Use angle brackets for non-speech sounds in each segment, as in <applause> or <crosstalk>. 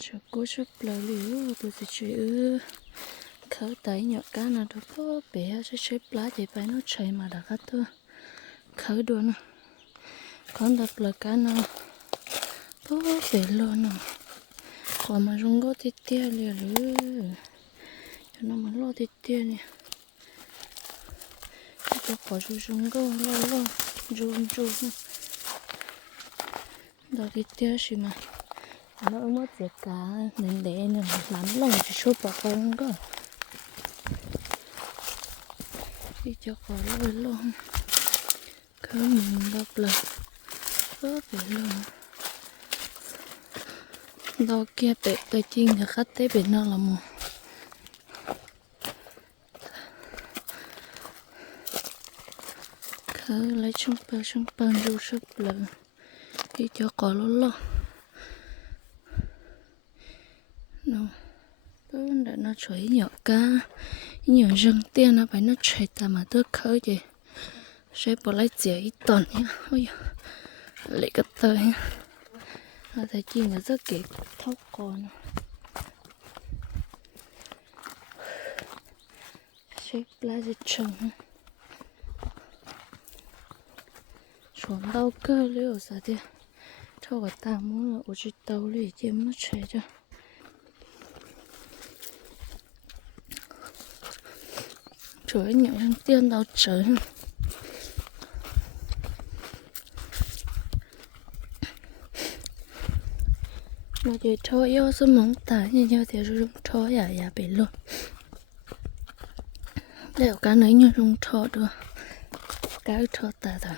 cho cố chấp lỡ liu bữa thì chị ư khâu tay nhỏ cá nào đó có bé sẽ chơi lá thì phải nó chạy mà đã khát thôi khâu đồ nó con đập là cá nào bố bé luôn nó còn mà rung gót thì tia liền lư cho nó mà lo thì tia nè cho có chú rung gót lo lo rung rung đó thì tia gì mà nó mất việc cả nên để nên lắm lòng chỉ số bỏ con cơ đi cho khỏi lôi luôn cứ mình đọc là có về luôn đó kia bể tay chinh thì khách tế bể nó là một cứ lấy chung bơ chung bơ ru sắp lờ đi cho khỏi luôn luôn nó tôi đã nó chơi nhỏ cá nhiều rừng tiền nó phải nó chơi ta mà tôi khơi gì sẽ bỏ lại dễ ít tuần nhá. Ôi lấy cái tới nó thấy chi nó rất kỹ thóc con. Sẽ lại dễ chồng xuống đâu cơ liệu sao đi cho cả ta muốn là ở trên tàu lì chém nó chảy cho trời nhỏ hơn tiên đâu trời. Mà chỉ cho yêu số mong tả như nhau thì dùng cho ya ya bị luôn. Đều cá nấy như dùng cho được. Cá cho ta ta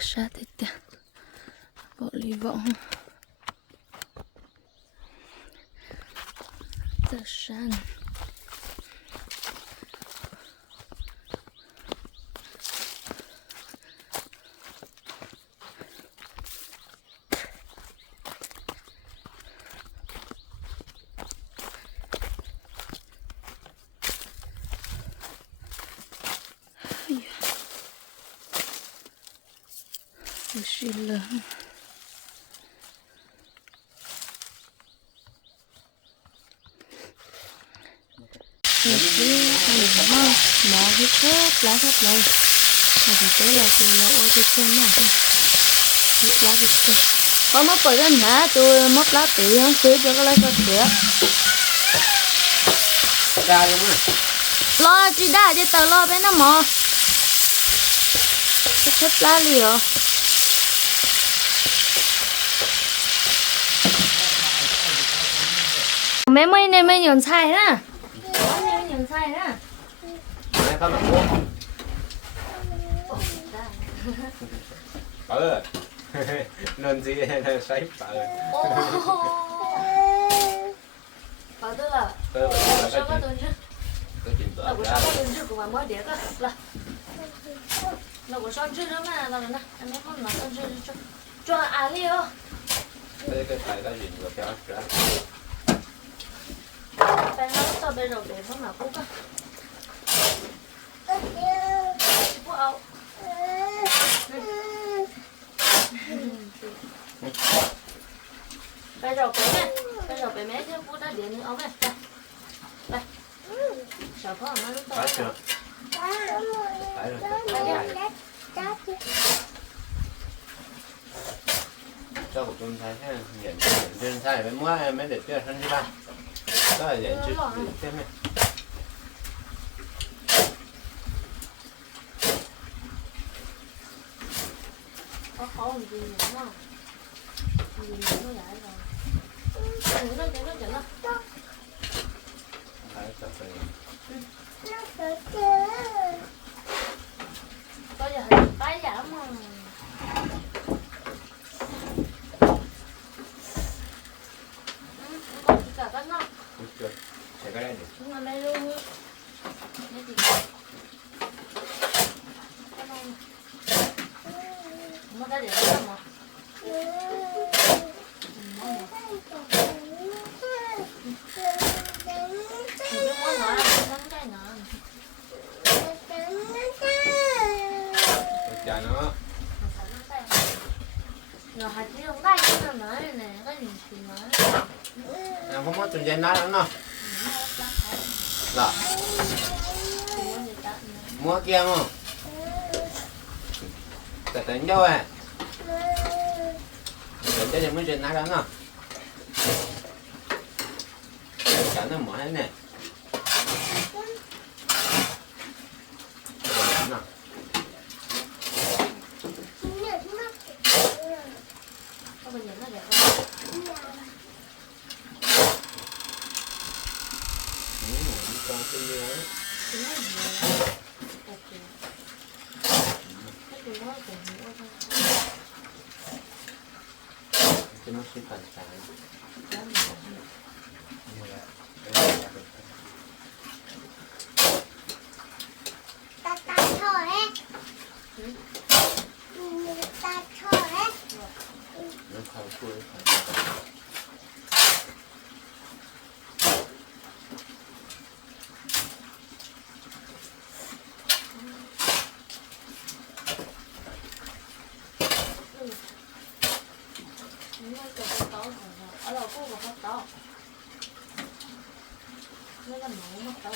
sa thì tiền bộ lý vọng. Ta này xin lớn một cái ăn mò nó cái khớp lá khớp rồi mà thì tới là từ là ôi cái chân này hết lá cái chân có mất bởi cái mã tôi mất lá tự không cưới cho cái lá khớp sữa ra luôn á lo chỉ đã đi tờ lo bên nó mò cái khớp lá liều. Mấy mấy này mấy nhọn sai đó mấy sai đó mẹ có nên gì sai bự Bảo tức là tớ là sao có tuần trước cái chuyện là sao có tuần trước của bà mới đẻ đó là là của son trước đó mà là nè em không? nói son trước cho cho à liêu cái cái tại cái chuyện của kéo ra bạn bây giờ để không nào cúc á Cô áo. Bây giờ bé mẹ, bây giờ bé mẹ chứ cô đã điện áo mẹ. Đây. Đây. Sợ khó mà nó to. phải chưa phải rồi cho một tuần thay ha nhận trên thay với mua em mới để chơi thân đi ba đó là nhận chưa thêm này Có khó làm gì nữa không? Gì nữa nó giải rồi. Đừng nó đừng nó đừng nó. phải tập về Có giờ hình tái giảm mà. Ừ, có cả cái nó. được chưa sẽ cái đây này Nhưng mà đây luôn. Cái gì? Cái này. Nó đã để nó mà. Ừ, nó mà. Thì cái món nó là nó cái nó nó Rồi hạt chỉ không tay nó nữa nè. có à, tuần giấy nói. Lắm đâu là dạ. mua kia không? Cái tính đâu à? Tính tên mới trên nát lắm đâu cả nó mở hết nè có bao giờ nó đẹp không con xin đi đó thì nói nhiều ok cái gì đó cũng hiểu thôi chứ nó xin phản xạ đó mà nó không vui phản xạ nó cho con táo ở đâu có một con táo nó là mẫu mất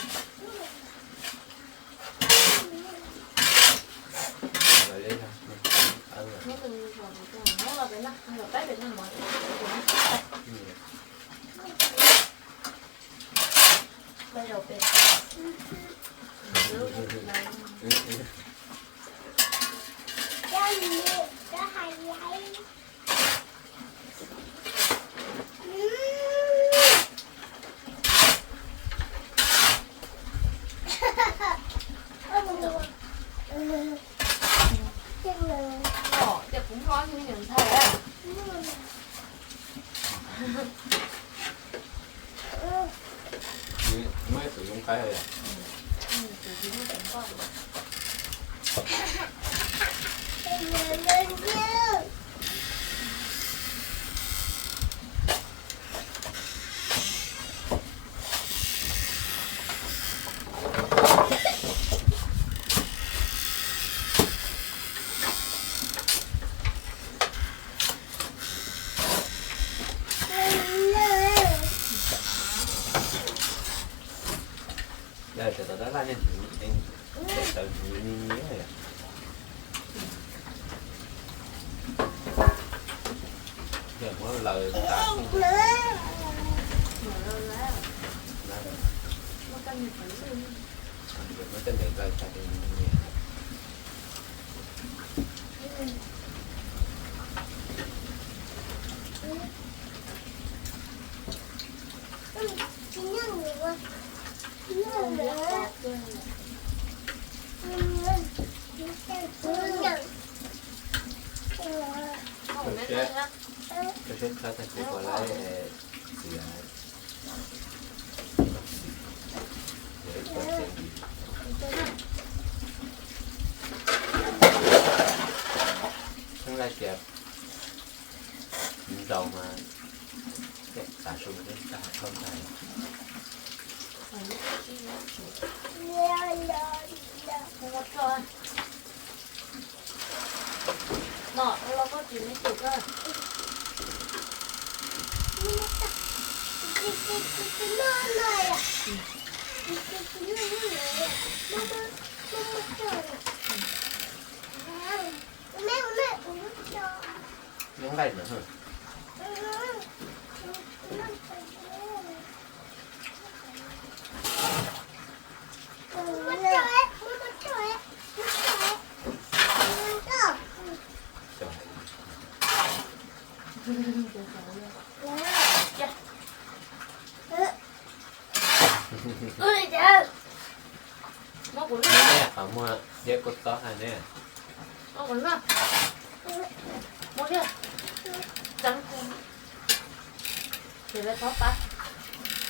가요. 야. 예. 음. 어, nó canh như thử luôn giờ mới tên này lời ta thì không biết có chơi không biết chơi á cho sẽ ta ta sẽ gọi lại thì là để có chuyện gì chơi á không ra kẹp đầu mà cái cả súng cái cả không này Phải biết chơi á. Không có chơi Nọ, nó có chuyện mấy chục á những đây nữa hả trời Ui trời Nó quẩn nè nè ở mua dễ cột to hay nè Nó quẩn ra Một kia Trắng kia thì phải có bắt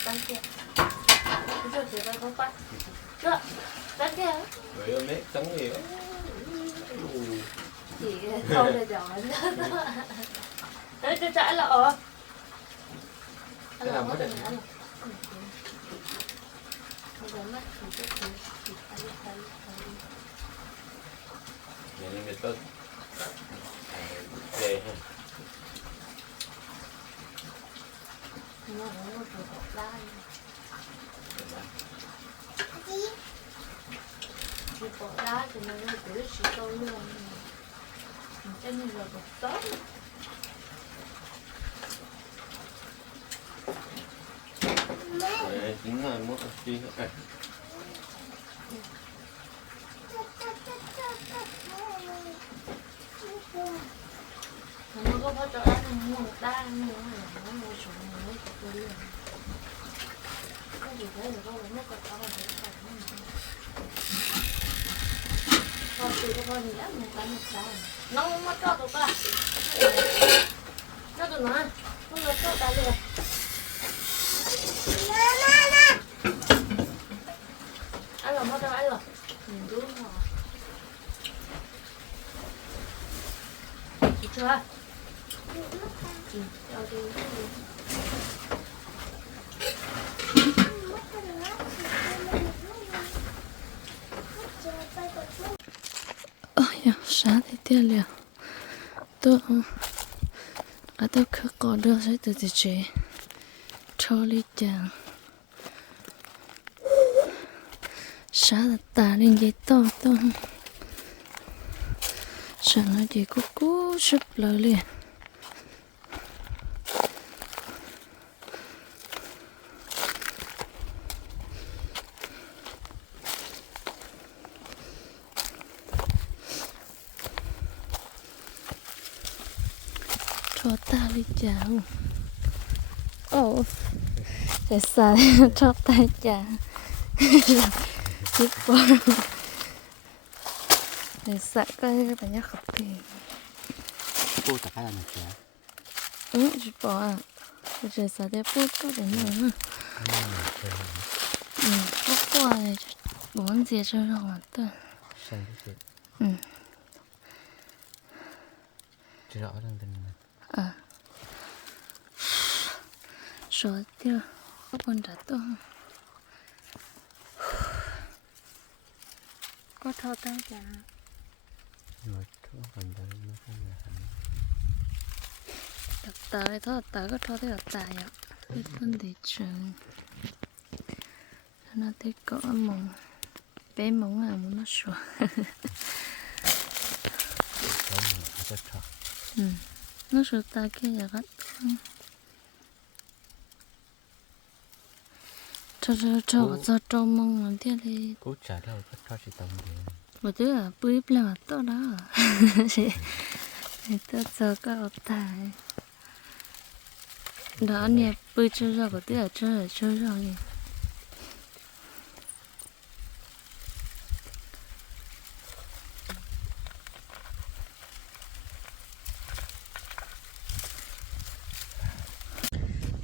Trắng kia Bây giờ thì phải có bắt Được Trắng kia rồi ôm đấy trắng gì đó Chỉ không được giỏi Đấy cho trái là ở Cái nào mới được? Bây giờ mất thì cái gì thì phải phải phải nhà nên người tốt dễ ha nó cũng có chỗ bọc đai chỉ bọc đai thì nó nó cứ chỉ tôi luôn cho nên là bọc tốt. Đấy, chính là mua đi à, nó có bao chỗ ăn mua một đai mua là nó mua nó mua một cái cái gì thì có cái đó là phải phải Thôi chị có bao nhiêu một cái một cái nó không mất cho tụi ta nó tụi nó không được cho ta được ăn rồi mất đâu ăn rồi mình đúng rồi chị chưa ừ, cho đi ôi ya sáng thì tiếc liền tôi ở đâu cứ có đưa sẽ từ từ chế cho đi chàng sáng là tà lên dây to to sáng nó chỉ cú cú sụp lỡ liền cho ta chào ồ. Để xài <laughs> cho ta chào tiếp vào để xài cái bản nhắc học cô tất cả là một trẻ. Ừ chỉ bỏ à. Để xài để bút có để nữa ừ. Bút qua này bốn giờ cho nó hoàn toàn ừ. Chỉ rõ đang tình à rồi tiêu có con trả to có thao tay chả rồi chỗ phần đây nó không là hẳn đặt tay thao tay có thao tay đặt tay ạ cái phân để trường nó thấy có mông bé mông à muốn nó sủa nó sủa ta kia là gắt cho cho cho cho cho mông làm thế đi cố trả đâu cái trò chỉ tông gì một đứa là bưới lên mặt to đó thì tôi giờ có ở tại đó nè bưới chơi ra của đứa chơi chơi ra đi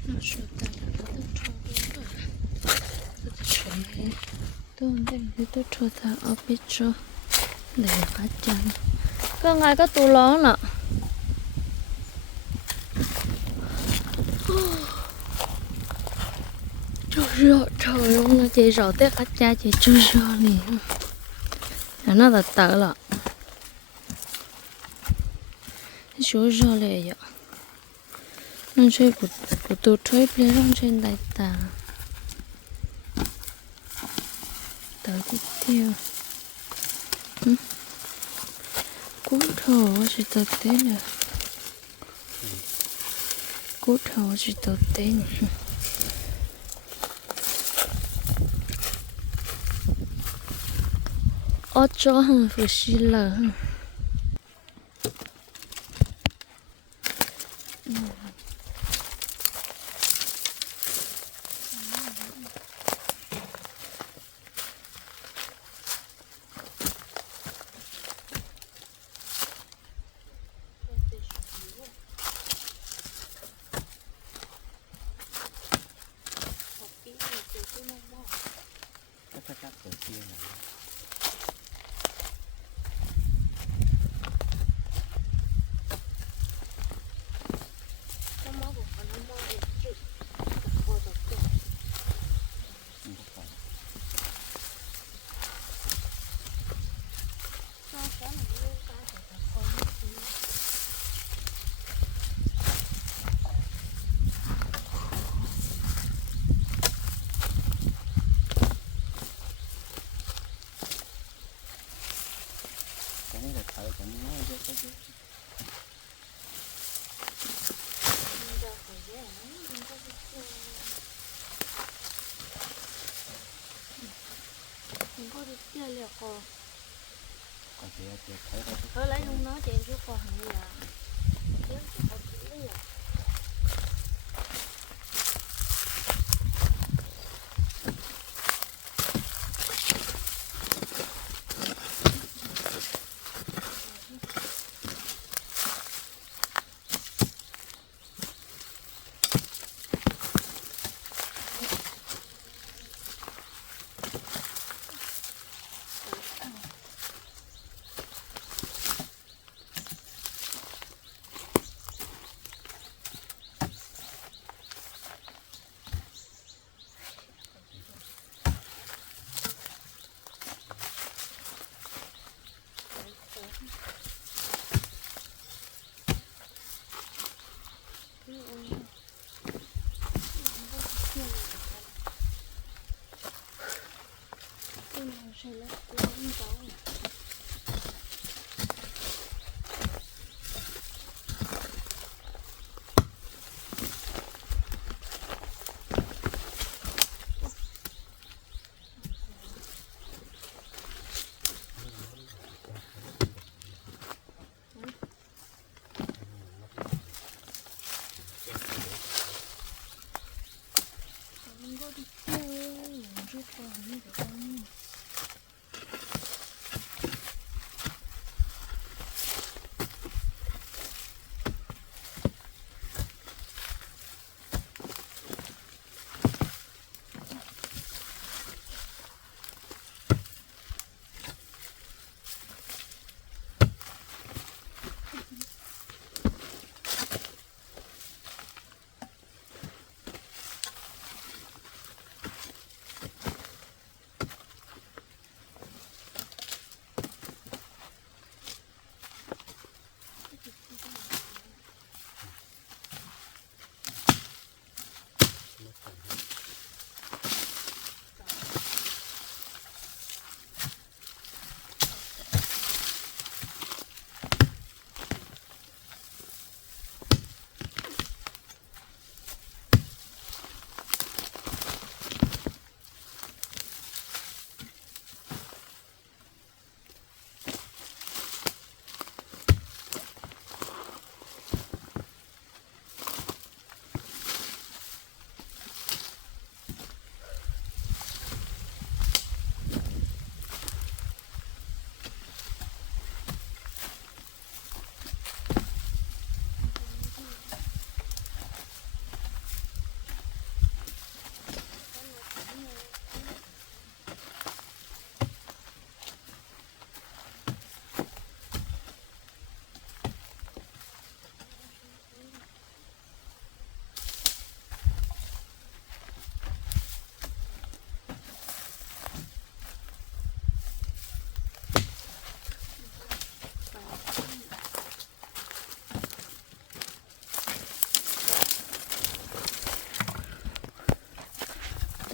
nó sửa tay là nó tôi cho tôi tôi chơi tôi đem đi để phát triển có ngay có tủ lón nè? Trời ơi trời ơi nó chỉ rõ tết khách cha chỉ chưa rõ nè. Nó là tợ lọ số rõ lệ vậy. Nó chơi của của tôi chơi play rong trên đại tàng tới tiếp theo. Ừ. Cú thổ chỉ tới thế nè cú thổ chỉ tới thế nè ở chỗ hàng phải xí lờ cái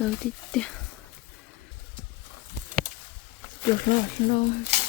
saudi って。よろしく。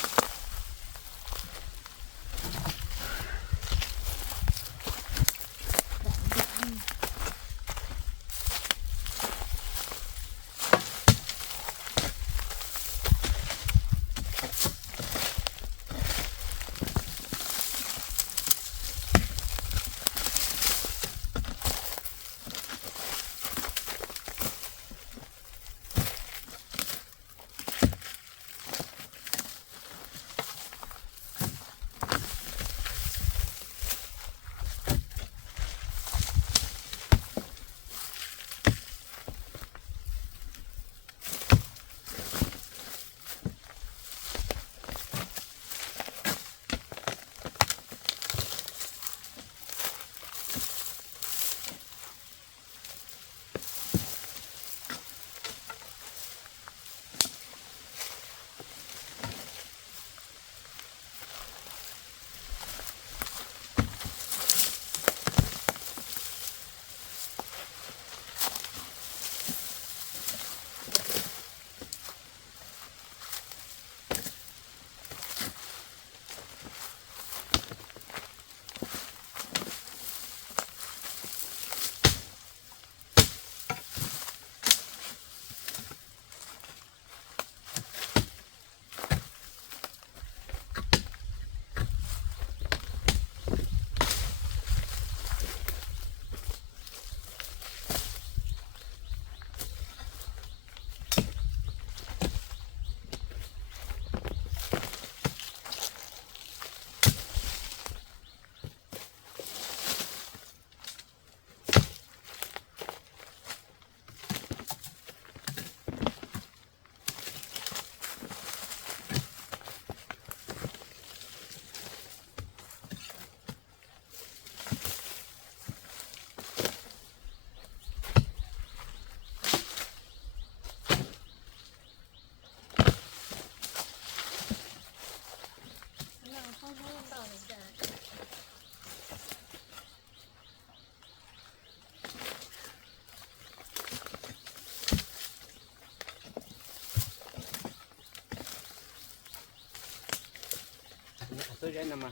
Tới đi đi Được rồi, lo đấy nè mà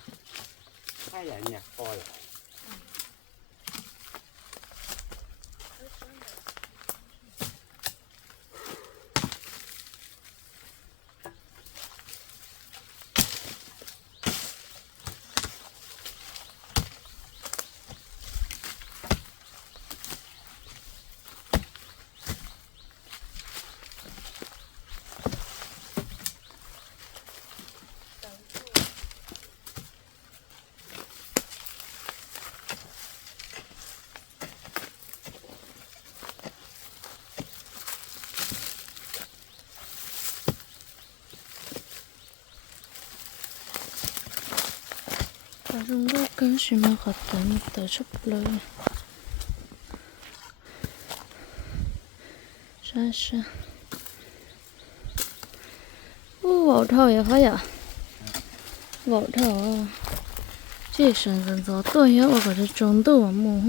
hai là nhạc kho rồi 把中国跟什么活动都出了，真是。ô vỗ thầu ya phải à vỗ thầu chỉ sản sản gió tôi nhớ ở cái trống tôi mà mù